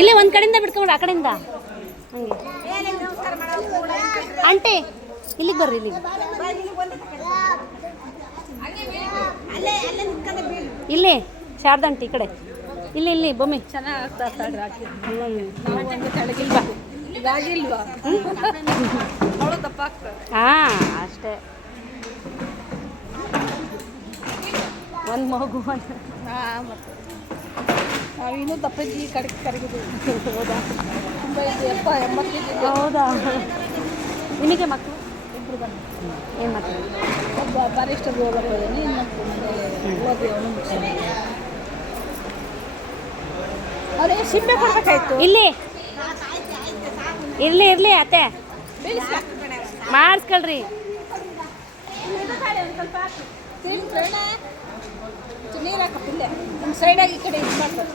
ಇಲ್ಲೇ ಒಂದು ಕಡೆಯಿಂದ ಬಿಡ್ಕೊಂಡು ಆ ಕಡೆಯಿಂದ ಹಂಗೆ ಆಂಟಿ ಇಲ್ಲಿಗೆ ಬರ್ರಿ ಇಲ್ಲಿಗೆ ಇಲ್ಲಿ ಶಾರದಾಂಟಿ ಈ ಕಡೆ ಇಲ್ಲಿ ಇಲ್ಲಿ ಬೊಮ್ಮೆ ಚೆನ್ನಾಗಿ ಹಾಂ ಅಷ್ಟೇ ಒಂದು ಮಗು ನಾವಿನ್ನೂ ದಪ್ಪಜ್ಜಿ ಕರಗಿದ್ದೀವಿ. ಹೌದಾ? ತುಂಬ ಇದು 80 ಹೌದಾ? ನಿಮಗೆ ಮಕ್ಕಳು ಇಬ್ಬರು ಬಂದು ಏನು ಮಕ್ಕಳು? ಒಬ್ಬ ಬಾರಿಸ್ಟರ್ ಓದೋದಿದ್ದೀನಿ, ಇನ್ನೊಬ್ಬ ಮನೇಲಿ ಓದಿ ಅವನು ಮುಗಿಸ್ತಾನೆ. ಅವ್ರಿಗೆ ಸಿಪ್ಪೆ ಕೊಡ್ಬೇಕಾಯ್ತು. ಇಲ್ಲಿ ಇರಲಿ ಇರಲಿ ಅತ್ತೆ ಬೇಯಿಸಿ ಮಾಡಿಸ್ಕೊಳ್ರಿ. ಒಂದು ಸ್ವಲ್ಪ ನೀರು ಹಾಕಪ್ಪಿಲ್ಲ ನಿಮ್ಮ ಸೈಡಾಗಿ ಈ ಕಡೆ ಇದು ಮಾಡ್ತಾರೆ.